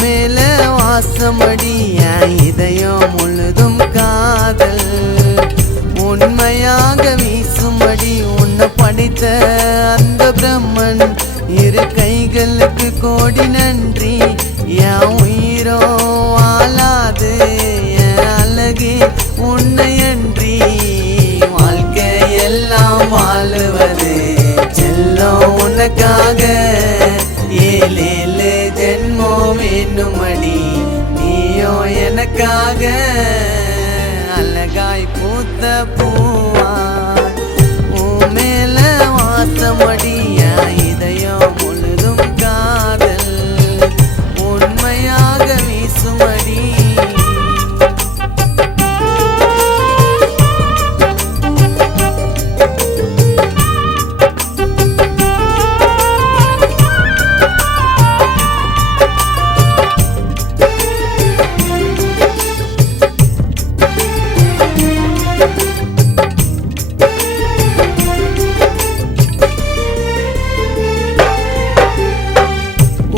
மேல வாசமடி என் இதயம் முழுதும் காதல் உண்மையாக வீசுமடி உன்னை படைத்த அந்த பிரம்மன் இரு கைகளுக்கு கோடி நன்றி என் உயிரோ வாழாது என் அழகே உன்னையன்றி வாழ்க்கையெல்லாம் வாழுவது செல்லம் உனக்காக ஏழேழு ஜென்மம் என்னுமடி நீயோ எனக்காக அழகாய் பூத்த பூவா உன் மேல வாசமடி இதயம் முழுதும் காதல் உண்மையாக வீசுமடி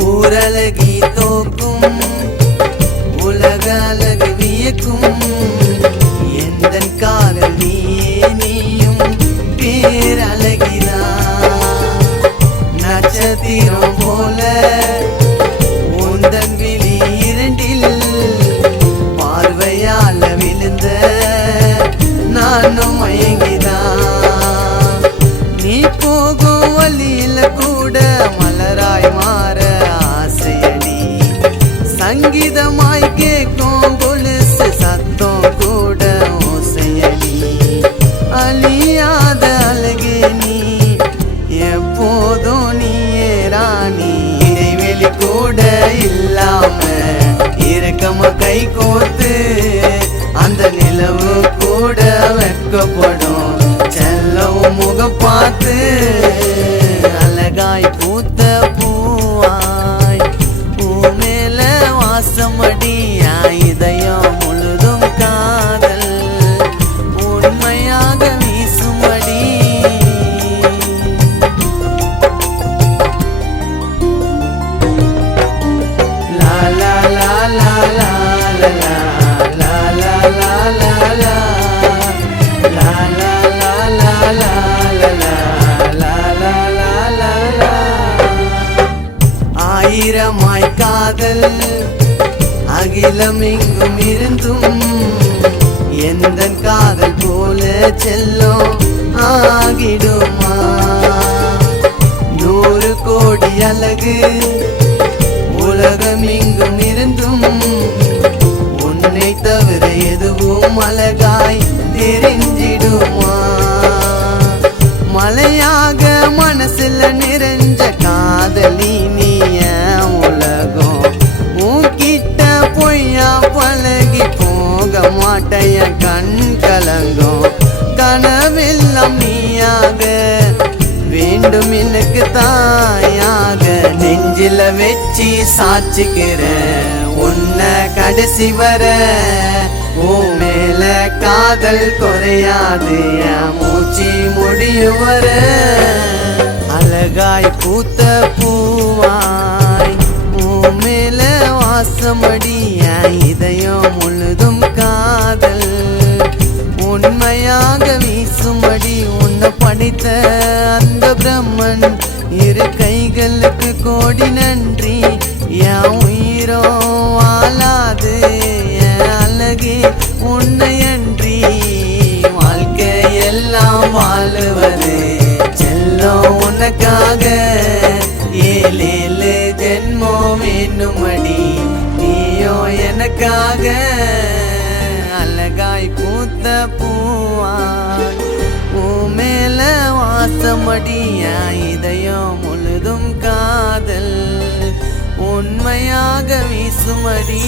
ஊரழகி தோக்கும் உலக அழகு வியக்கும் எந்தன் காதல் நீயும் பேரழகிதா நட்சத்திரம் போல உந்தன் விழி இரண்டில் பார்வையால விழுந்த நானும் மயங்கிதான் நீ போகும் வழியில கூட மலராய் மாற சங்கீதமாய் கேட்கும் கொலுசு சத்தம் கூட ஓசையடி அழியாத அழகே நீ எப்போதும் நீயே ராணி இடைவெளி கூட இல்லாம இறக்கமா கை கோர்த்து அந்த நிலவு கூட வெட்கப்படும் செல்லம் முகம் பார்த்து அழகாய் பூத்த பூவாய் மேல வாசமடி இதயம் முழுதும் காதல் உண்மையாக வீசுமடி லா லா லா லா லா லா லா லா லா லா லா லா லா லா லா லா ஆயிரமாய் காதல் அகிலம் எங்கும் இருந்தும் எந்த காதல் போல செல்லும் ஆகிடுமா 100 கோடி அழகு உலகம் எங்கும் இருந்தும் உன்னை தவிர எதுவும் அழகாய் தெரிஞ்சிடுமா மலையாக மனசுல நிறைஞ்ச காதலி நீ உலகம் உன்கிட்ட பொய்யா பழகி போக மாட்டைய கண் கலங்கும் கனவெல்லாம் நீயாக வேண்டும் எனக்கு தாயாக நெஞ்சில வச்சு சாட்சிக்கிற உன்னை கடைசி வர ஓ மேல காதல் குறையாது மூச்சு முடியும் வர அழகாய் பூத்த பூவாய் உன் மேல வாசமடி இதயம் முழுதும் காதல் உண்மையாக வீசுமடி உன்னை படைத்த அந்த பிரம்மன் இரு கைகளுக்கு கோடி நன்றி என் உயிரோ வாழாது என் அழகே உன்னையன்றி வாழ்க்கையெல்லாம் வாழுவது செல்லம் உனக்காக ஏழேழு ஜென்மம் என்னுமடி நீயோ எனக்காக அழகாய் பூத்த பூவாய் உன் மேல வாசமடி இதயம் முழுதும் காதல் உண்மையாக வீசுமடி